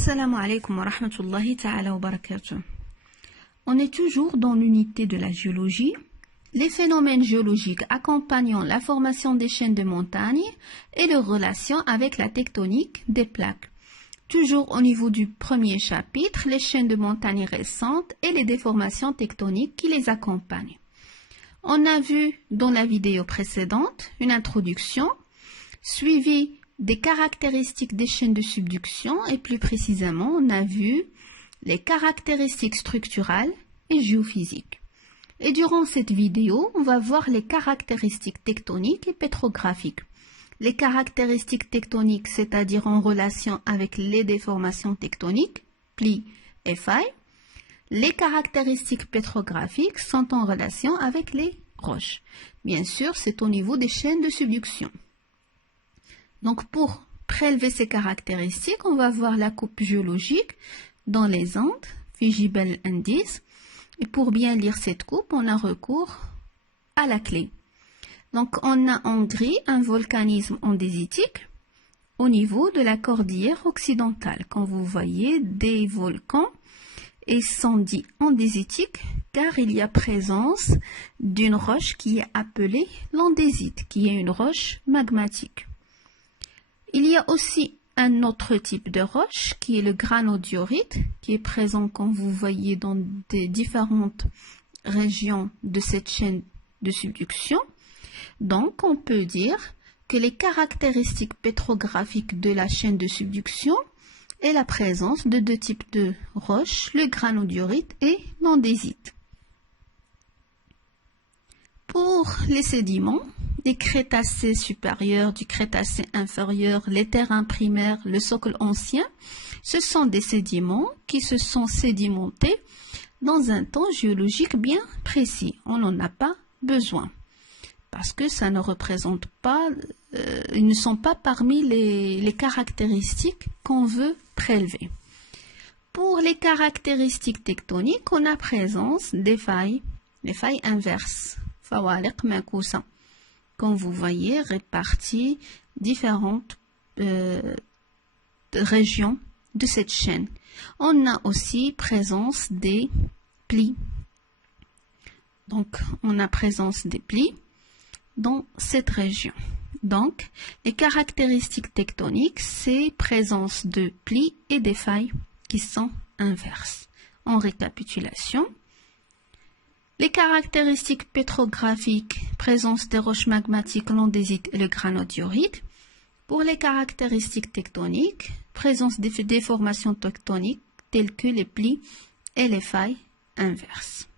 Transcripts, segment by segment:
Assalamu alaikum wa rahmatullahi ta'ala wa barakatuh. On est toujours dans l'unité de la géologie. Les phénomènes géologiques accompagnant la formation des chaînes de montagnes et leurs relations avec la tectonique des plaques. Toujours au niveau du premier chapitre, les chaînes de montagnes récentes et les déformations tectoniques qui les accompagnent. On a vu dans la vidéo précédente une introduction suivie des caractéristiques des chaînes de subduction et plus précisément on a vu les caractéristiques structurales et géophysiques. Et durant cette vidéo, on va voir les caractéristiques tectoniques et pétrographiques. Les caractéristiques tectoniques, c'est-à-dire en relation avec les déformations tectoniques, plis et failles. Les caractéristiques pétrographiques sont en relation avec les roches. Bien sûr, c'est au niveau des chaînes de subduction. Donc, pour prélever ces caractéristiques, on va voir la coupe géologique dans les Andes, Fijibel Indies. Et pour bien lire cette coupe, on a recours à la clé. Donc, on a en gris un volcanisme andésitique au niveau de la cordillère occidentale. Quand vous voyez des volcans, et sont dits andésitiques car il y a présence d'une roche qui est appelée l'andésite, qui est une roche magmatique. Il y a aussi un autre type de roche qui est le granodiorite, qui est présent quand vous voyez dans des différentes régions de cette chaîne de subduction. Donc, on peut dire que les caractéristiques pétrographiques de la chaîne de subduction est la présence de deux types de roches, le granodiorite et l'andésite. Pour les sédiments, des Crétacés supérieurs, du Crétacé inférieur, les terrains primaires, le socle ancien, ce sont des sédiments qui se sont sédimentés dans un temps géologique bien précis. On n'en a pas besoin parce que ça ne représente pas, ils ne sont pas parmi les caractéristiques qu'on veut prélever. Pour les caractéristiques tectoniques, on a présence des failles, les failles inverses, fawaliq makousa. Comme vous voyez, réparties différentes régions de cette chaîne. On a aussi présence des plis. Donc, on a présence des plis dans cette région. Donc, les caractéristiques tectoniques, c'est présence de plis et des failles qui sont inverses. En récapitulation, les caractéristiques pétrographiques, présence des roches magmatiques, l'andésite et le granodiorite. Pour les caractéristiques tectoniques, présence des déformations tectoniques telles que les plis et les failles inverses.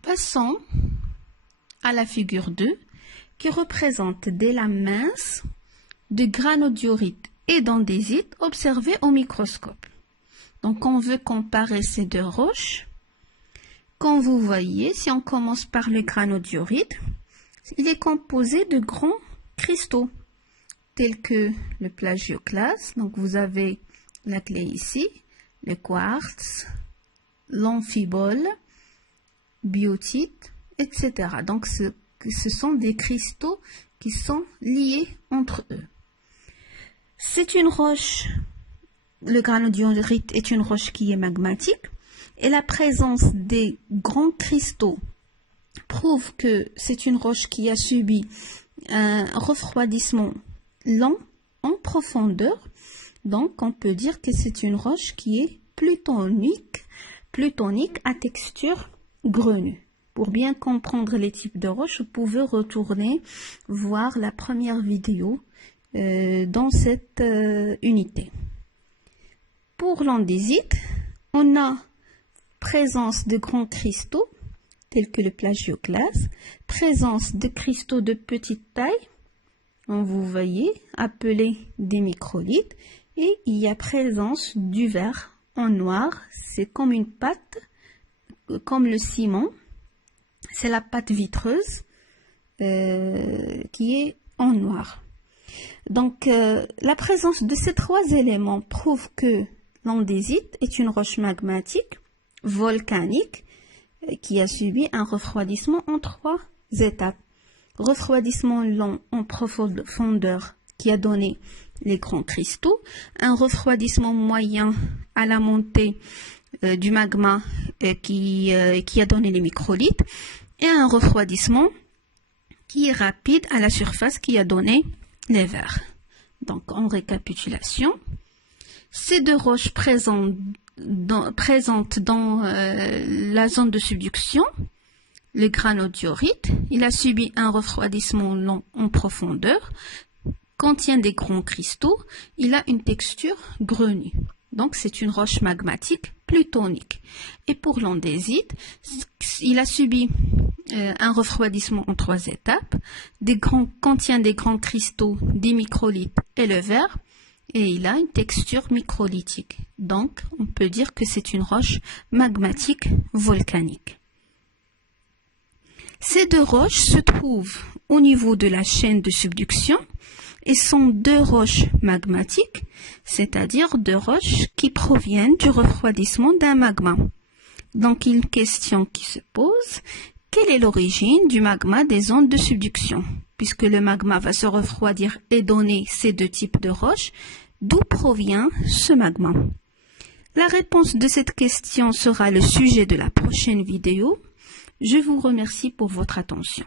Passons à la figure 2 qui représente des lames minces de granodiorite et d'andésite observées au microscope. Donc on veut comparer ces deux roches. Comme vous voyez, si on commence par le granodiorite, il est composé de grands cristaux tels que le plagioclase. Donc vous avez la clé ici, le quartz, l'amphibole, biotite, etc. Donc ce sont des cristaux qui sont liés entre eux. C'est une roche, le granodiorite est une roche qui est magmatique et la présence des grands cristaux prouve que c'est une roche qui a subi un refroidissement lent en profondeur. Donc on peut dire que c'est une roche qui est plutonique à texture grenue. Pour bien comprendre les types de roches, vous pouvez retourner voir la première vidéo dans cette unité. Pour l'andésite, on a présence de grands cristaux tels que le plagioclase, présence de cristaux de petite taille, vous voyez, appelés des microlithes, et il y a présence du verre en noir, c'est comme une pâte, comme le ciment, c'est la pâte vitreuse qui est en noir. Donc, la présence de ces trois éléments prouve que l'andésite est une roche magmatique, volcanique, qui a subi un refroidissement en 3 étapes. Refroidissement lent en profondeur qui a donné les grands cristaux, un refroidissement moyen à la montée du magma qui a donné les microlithes, et un refroidissement qui est rapide à la surface qui a donné les verres. Donc, en récapitulation, ces deux roches présentes dans la zone de subduction, le granodiorite, il a subi un refroidissement lent en profondeur, contient des grands cristaux, il a une texture grenue. Donc, c'est une roche magmatique plutonique. Et pour l'andésite, il a subi un refroidissement en 3 étapes, contient des grands cristaux, des microlithes et le verre, et il a une texture microlithique. Donc, on peut dire que c'est une roche magmatique volcanique. Ces deux roches se trouvent au niveau de la chaîne de subduction et sont deux roches magmatiques, c'est-à-dire deux roches qui proviennent du refroidissement d'un magma. Donc, une question qui se pose, quelle est l'origine du magma des zones de subduction? Puisque le magma va se refroidir et donner ces deux types de roches, d'où provient ce magma? La réponse de cette question sera le sujet de la prochaine vidéo. Je vous remercie pour votre attention.